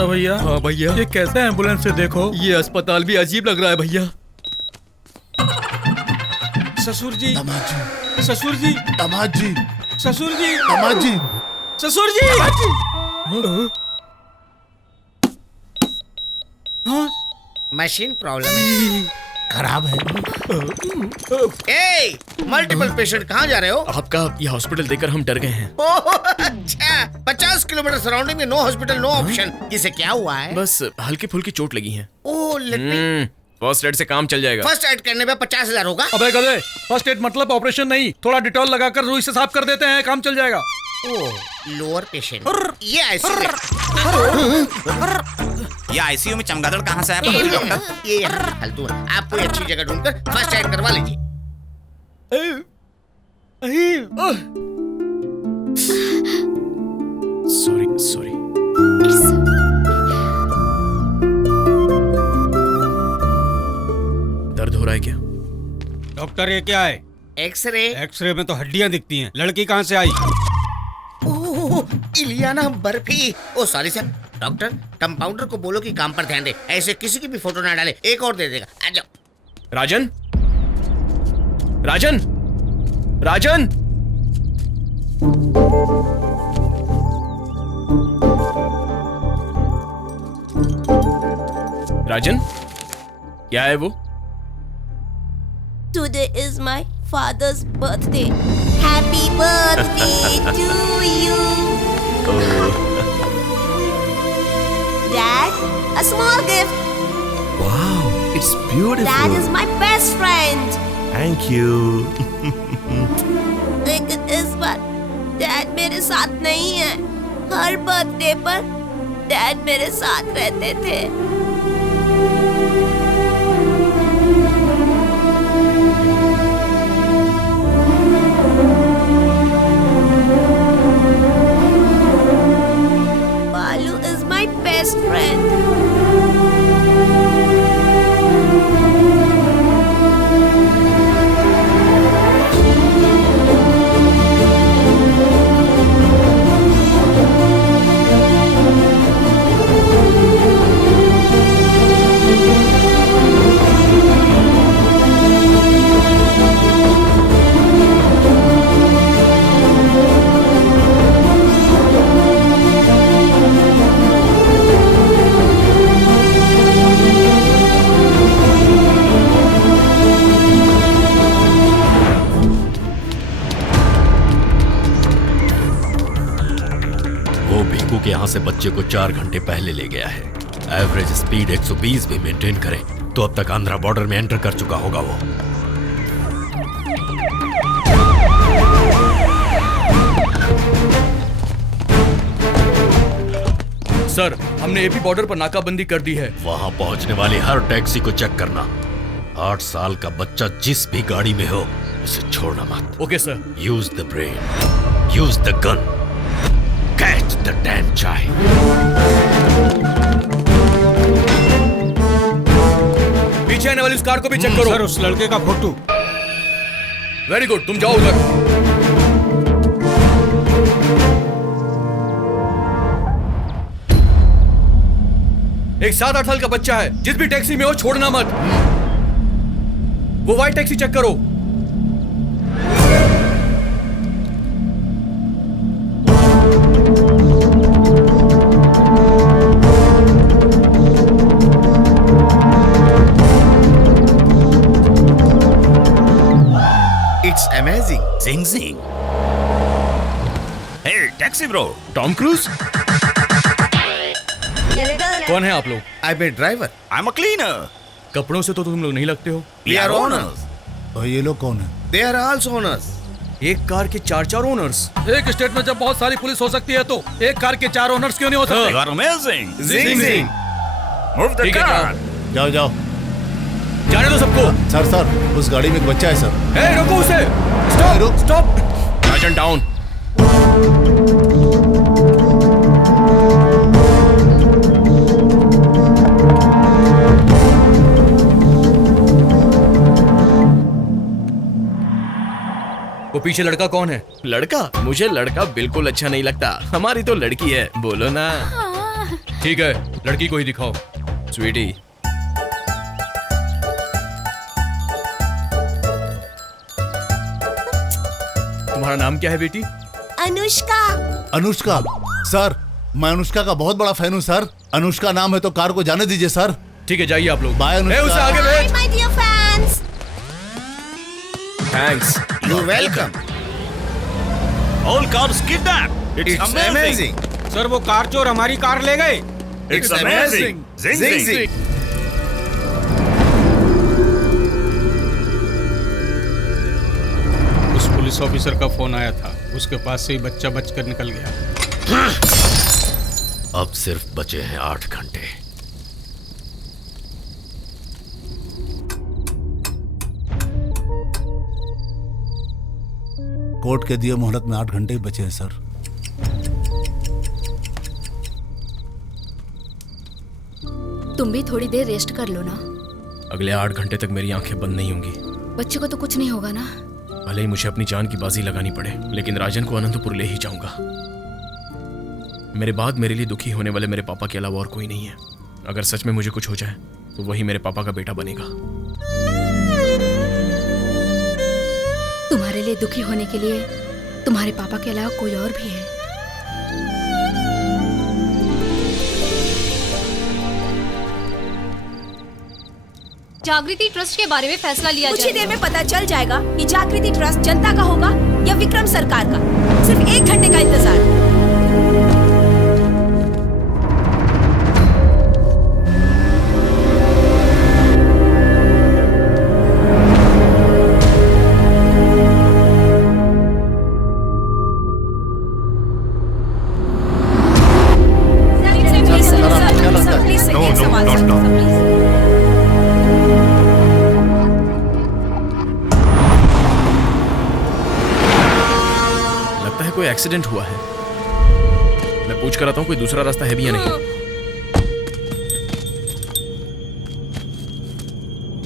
बड़ा भैया। हाँ भैया। ये कैसे एम्बुलेंस से देखो? ये अस्पताल भी अजीब लग रहा है भैया। ससुर जी, दामाद जी, ससुर जी, दामाद जी, ससुर जी, दामाद जी, ससुर जी। हाँ? मशीन प्रॉब्लम है, खराब है। ए, मल्टीपल पेशेंट कहाँ जा रहे हो? आपका ये हॉस्पिटल देखकर हम डर गए हैं। ओह, अच्छा, 50 किलोमीटर सराउंडिंग में नो हॉस्पिटल नो ऑप्शन। इसे क्या हुआ है? बस हल्की फुल्की चोट लगी है। ओह, लेट मी फर्स्ट एड से काम चल जाएगा। फर्स्ट एड करने में 50,000 होगा। अबे गधे, फर्स्ट एड मतलब ऑपरेशन नहीं, थोड़ा डिटॉल लगाकर रुई से साफ कर देते हैं, काम चल जाएगा। ओह, लोअर पेशेंट। ये आईसीयू ये आईसीयू में चमगादड़ कहाँ से आया डॉक्टर? ये फालतू है। आप कोई अच्छी जगह ढूंढकर फर्स्ट एड करवा लीजिए। Sorry sorry. दर्द हो रहा है क्या? डॉक्टर ये क्या है? एक्सरे। एक्सरे में तो हड्डियां दिखती हैं, लड़की कहाँ से आई? ओह, इलियाना बर्फी। ओ सॉरी सर। डॉक्टर, कंपाउंडर को बोलो कि काम पर ध्यान दे, ऐसे किसी की भी फोटो ना डाले। एक और दे देगा। आ जाओ। राजन, राजन, राजन। राजन, क्या है वो? Today is my father's birthday. Happy birthday to you. Dad, a small gift. Wow, it's beautiful. Dad is my best friend. Thank you. लेकिन इस बार डैड मेरे साथ नहीं है। हर बर्थडे पर डैड मेरे साथ रहते थे। बालू is my best friend. वो भीकू के यहाँ से बच्चे को 4 घंटे पहले ले गया है। एवरेज स्पीड 120 भी मेंटेन करे तो अब तक आंध्रा बॉर्डर में एंटर कर चुका होगा वो। सर, हमने एपी बॉर्डर पर नाकाबंदी कर दी है। वहां पहुंचने वाली हर टैक्सी को चेक करना। 8 साल का बच्चा जिस भी गाड़ी में हो उसे छोड़ना मत। Okay sir. Use the brain, use the gun, catch the dam child. पीछे आने वाली उस कार को भी चेक करो। सर, उस लड़के का फोटो। वेरी गुड, तुम जाओ उधर। एक 7-8 साल का बच्चा है, जिस भी टैक्सी में हो छोड़ना मत। वो व्हाइट टैक्सी चेक करो। It's amazing. जिंग जिंग। Hey taxi bro. Tom Cruise. कौन है आप लोग? I be driver. I am a cleaner. कपड़ों से तो तुम लोग नहीं लगते हो। We are owners. और ये लोग कौन है? They are also owners. एक कार के 4 ओनर्स। एक स्टेट में जब बहुत सारी पुलिस हो सकती है तो एक कार के 4 ओनर्स क्यों नहीं हो सकते? You are amazing. जिंग जिंग। मूव द ठीक है, कार। जाओ जाओ। जाने दो सबको। सर, उस गाड़ी में एक बच्चा है सर। ए, रोको उसे। रुक। स्टॉप। राजन डाउन। वो पीछे लड़का कौन है? लड़का? मुझे लड़का बिल्कुल अच्छा नहीं लगता। हमारी तो लड़की है, बोलो ना। ठीक है, लड़की को ही दिखाओ। स्वीटी, तुम्हारा नाम क्या है बेटी? अनुष्का। अनुष्का सर, मैं अनुष्का का बहुत बड़ा फैन हूँ सर। अनुष्का नाम है तो कार को जाने दीजिए सर। ठीक है, जाइए आप लोग। बाय अनुष्का। उसे आगे Hi, भेज। my dear fans. Thanks. You welcome. All cars kidnapped. It's amazing. Sir वो कार चोर हमारी कार ले गए। It's amazing. Zing zing. उस पुलिस ऑफिसर का फोन आया था, उसके पास से ही बच्चा बचकर निकल गया। अब सिर्फ बचे हैं 8 घंटे। कोर्ट के दिए मोहलत में 8 घंटे ही बचे हैं सर। तुम भी थोड़ी देर रेस्ट कर लो ना। अगले 8 घंटे तक मेरी आंखें बंद नहीं होंगी। बच्चे को तो कुछ नहीं होगा ना। भले ही मुझे अपनी जान की बाजी लगानी पड़े, लेकिन राजन को अनंतपुर ले ही जाऊंगा। मेरे बाद मेरे लिए दुखी होने वाले मेरे पापा के अलावा और कोई नहीं है। अगर सच में मुझे कुछ हो जाए तो वही मेरे पापा का बेटा बनेगा। तुम्हारे लिए दुखी होने के लिए तुम्हारे पापा के अलावा कोई और भी है। जागृति ट्रस्ट के बारे में फैसला लिया कुछ ही देर में पता चल जाएगा कि जागृति ट्रस्ट जनता का होगा या विक्रम सरकार का। सिर्फ 1 घंटे का इंतजार। लगता है कोई एक्सीडेंट हुआ है। मैं पूछ कर आता हूँ कोई दूसरा रास्ता है भी या नहीं।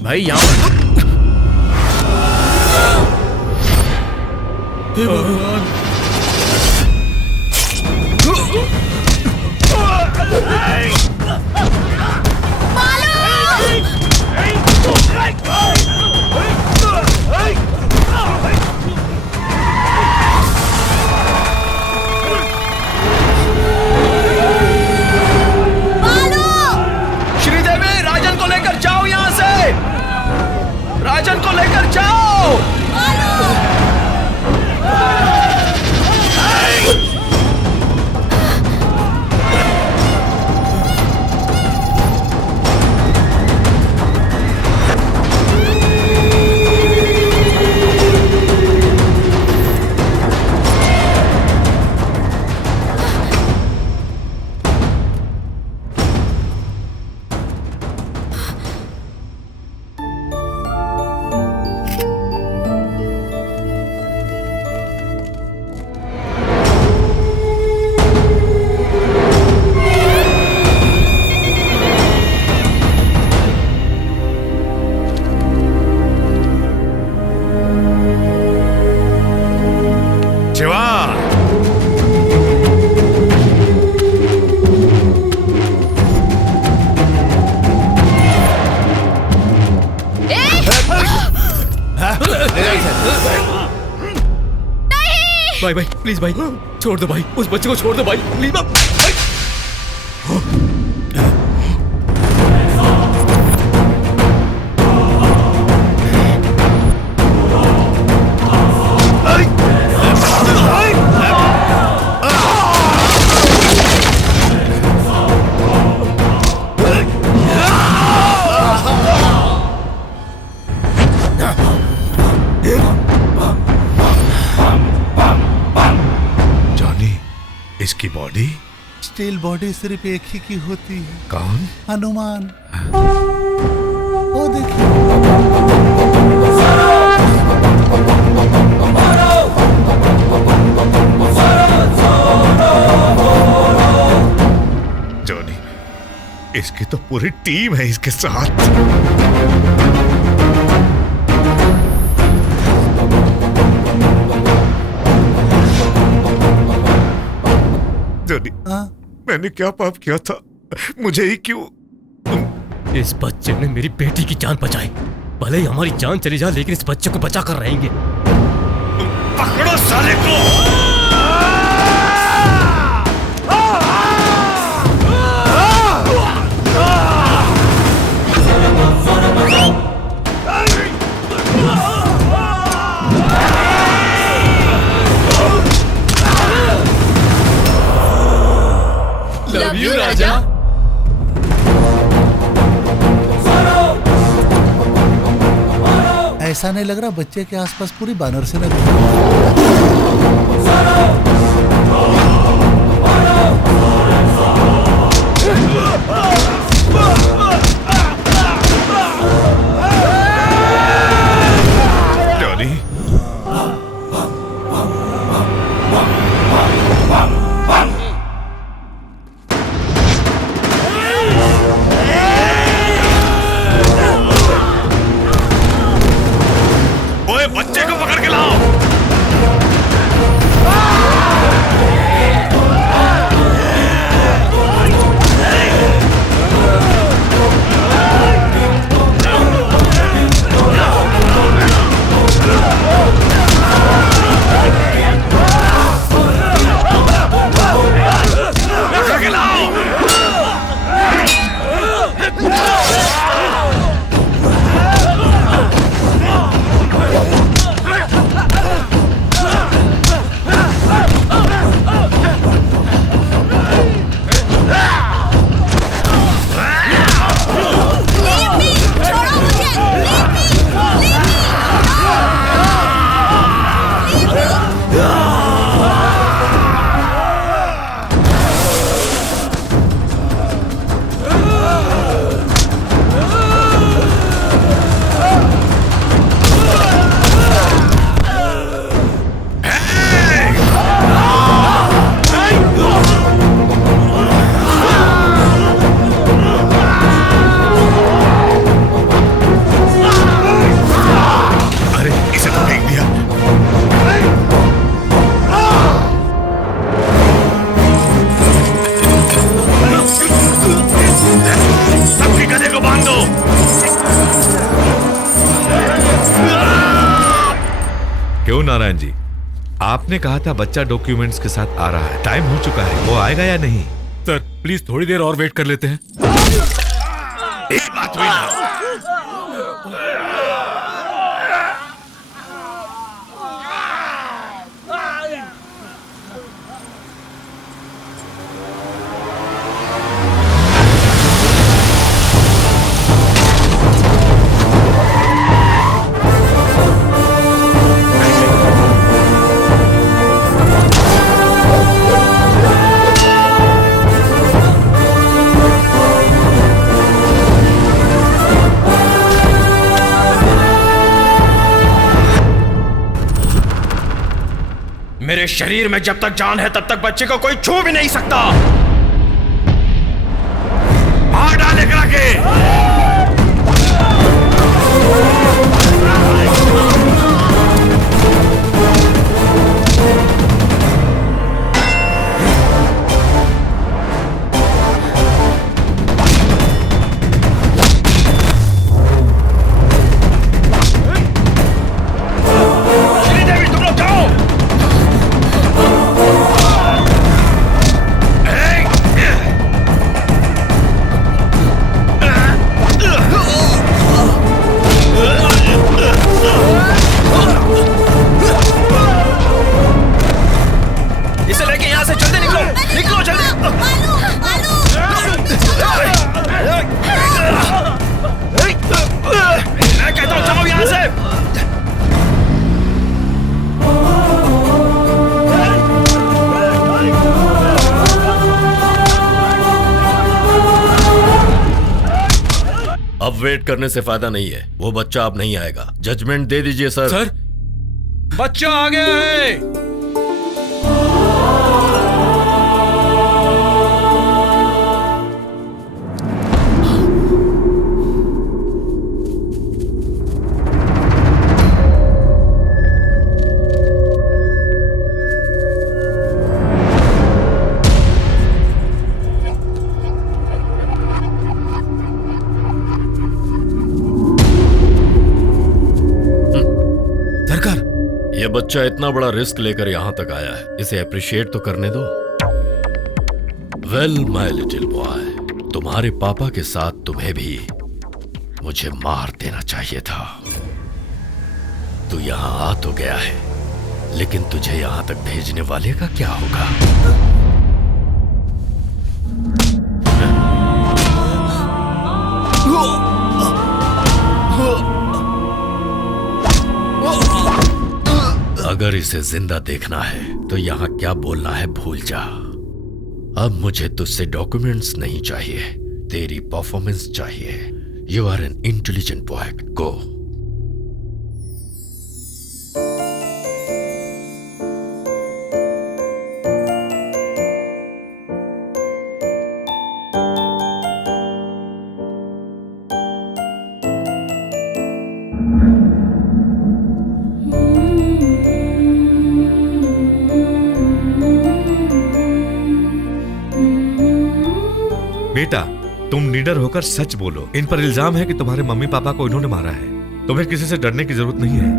भाई यहाँ हे भगवान। श्रीदेवी, राजन को लेकर जाओ यहाँ से। राजन को लेकर जाओ। भाई भाई प्लीज भाई छोड़ दो भाई, उस बच्चे को छोड़ दो भाई प्लीज भाई। इसकी बॉडी? स्टील बॉडी सिर्फ एक ही की होती है। कौन? हनुमान। वो देखिए। जॉनी, इसकी तो पूरी टीम है इसके साथ। जॉनी, मैंने क्या पाप किया था मुझे ही क्यों? इस बच्चे ने मेरी बेटी की जान बचाई। भले ही हमारी जान चली जाए, लेकिन इस बच्चे को बचा कर रहेंगे। पकड़ो साले को। लव यू राजा। ऐसा नहीं लग रहा बच्चे के आसपास पूरी बानर सेना घूम डॉली, ओए बच्चे को पकड़ के लाओ। पकड़ के लाओ। अरे इसे तो फेंक दिया। सबके गधे को बांध दो। क्यों नारायण जी, आपने कहा था बच्चा डॉक्यूमेंट्स के साथ आ रहा है। टाइम हो चुका है, वो आएगा या नहीं? सर प्लीज थोड़ी देर और वेट कर लेते हैं। एक बात हुई ना। मेरे शरीर में जब तक जान है तब तक बच्चे को कोई छू भी नहीं सकता। मार डाले करा के। श्रीदेवी तुम लोग जाओ। इसे लेके यहाँ से जल्दी निकलो, निकलो जल्दी। मैं कहता हूँ जाओ यहाँ से। अब वेट करने से फायदा नहीं है, वो बच्चा अब नहीं आएगा। जजमेंट दे दीजिए सर। सर बच्चा आ गया है। बच्चा इतना बड़ा रिस्क लेकर यहां तक आया है, इसे अप्रिशिएट तो करने दो। वेल माय लिटिल बॉय, तुम्हारे पापा के साथ तुम्हें भी मुझे मार देना चाहिए था। तू यहां आ तो गया है, लेकिन तुझे यहां तक भेजने वाले का क्या होगा? अगर इसे जिंदा देखना है तो यहां क्या बोलना है भूल जा। अब मुझे तुझसे डॉक्यूमेंट्स नहीं चाहिए, तेरी परफॉर्मेंस चाहिए। You are an intelligent boy, go. बेटा, तुम निडर होकर सच बोलो। इन पर इल्जाम है कि तुम्हारे मम्मी पापा को इन्होंने मारा है। तुम्हें किसी से डरने की जरूरत नहीं है।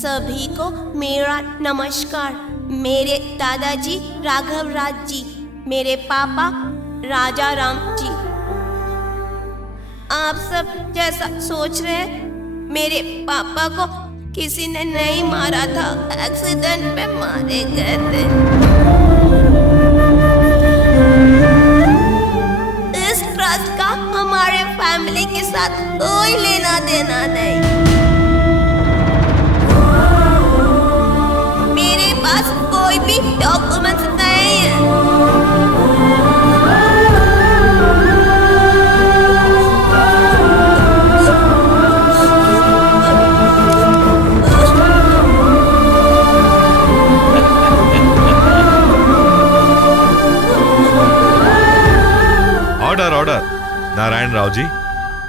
सभी को मेरा नमस्कार। मेरे दादाजी राघव राज जी, मेरे पापा राजा राम जी। आप सब जैसा सोच रहे हैं, मेरे पापा को किसी ने नहीं मारा था, एक्सीडेंट में मारे गए थे। इस ट्रस्ट का हमारे फैमिली के साथ कोई लेना देना नहीं। मेरे पास कोई भी डॉक्यूमेंट्स नहीं है। Order order. नारायण राव जी,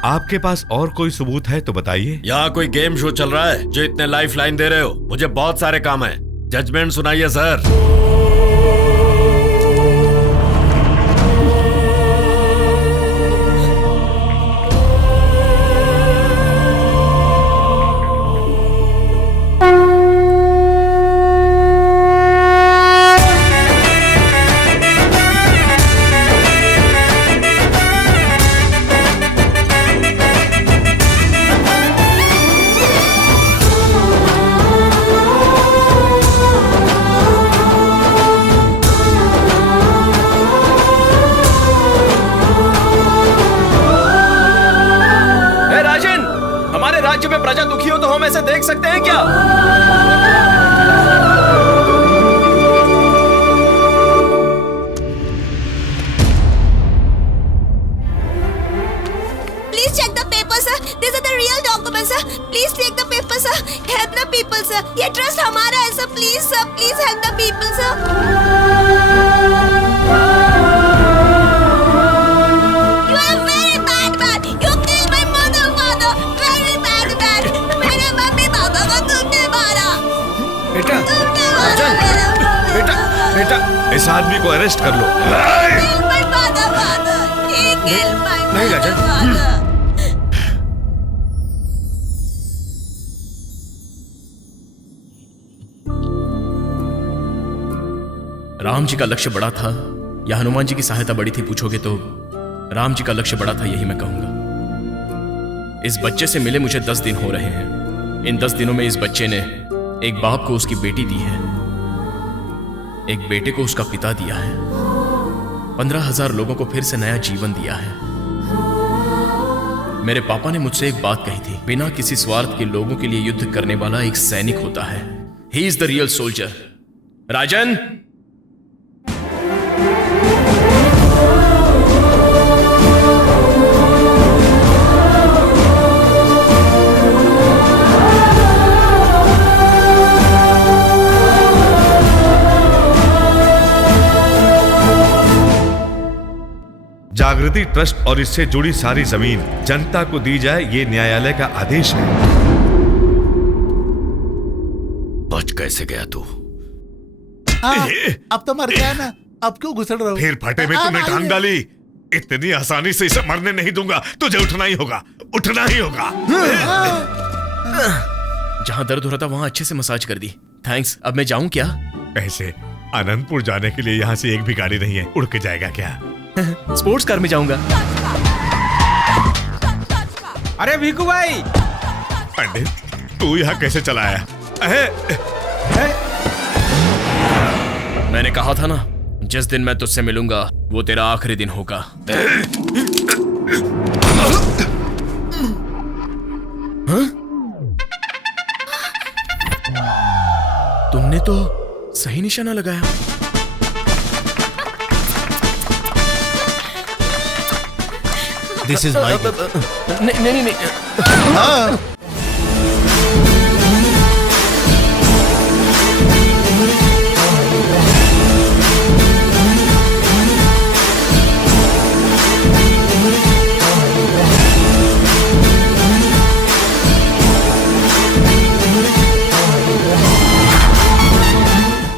आपके पास और कोई सबूत है तो बताइए। यहाँ कोई गेम शो चल रहा है जो इतने लाइफ लाइन दे रहे हो? मुझे बहुत सारे काम है। जजमेंट सुनाइए सर। राज्य में प्रजा दुखी हो तो हम ऐसे देख सकते हैं क्या? Please check the papers, sir. These are the real documents, sir. Please take the papers, sir. Help the people, sir. ये trust हमारा है, sir. Please, sir. Please help the people, sir. You are very bad man. You killed my mother, father. Very bad man. मेरे mummy papa को तुमने मारा। बेटा, तुमने मारा मेरा। बेटा, इस आदमी को अरेस्ट कर लो। Kill my father, father. He killed my नहीं, mother, राजन। father. राम जी का लक्ष्य बड़ा था या हनुमान जी की सहायता बड़ी थी पूछोगे तो राम जी का लक्ष्य बड़ा था, यही मैं कहूंगा। इस बच्चे से मिले मुझे 10 दिन हो रहे हैं। इन 10 दिनों में इस बच्चे ने एक बाप को उसकी बेटी दी है, एक बेटे को उसका पिता दिया है, 15,000 लोगों को फिर से नया जीवन दिया है। मेरे पापा ने मुझसे एक बात कही थी, बिना किसी स्वार्थ के लोगों के लिए युद्ध करने वाला एक सैनिक होता है। He is the real soldier. Rajan, Jagriti trust और इससे जुड़ी सारी जमीन जनता को दी जाए, ये न्यायालय का आदेश है। बच कैसे गया तू? अब तो मर गया ना, अब क्यों घुसड़ रहे हो? फिर फटे में तुमने टांग डाली। इतनी आसानी से इसे मरने नहीं दूंगा। तुझे उठना ही होगा, उठना ही होगा। जहां दर्द हो रहा था वहां अच्छे से मसाज कर दी। थैंक्स। अब मैं जाऊं क्या? ऐसे अनंतपुर जाने के लिए यहाँ से एक भी गाड़ी नहीं है, उड़ के जाएगा क्या? स्पोर्ट्स कार में जाऊंगा। अरे भिकू भाई, पंडित तू यहाँ कैसे चला आया? मैंने कहा था ना, जिस दिन मैं तुझसे मिलूंगा वो तेरा आखिरी दिन होगा। हाँ? तुमने तो सही निशाना लगाया। दिस इज माई नहीं नहीं नहीं, नहीं। हाँ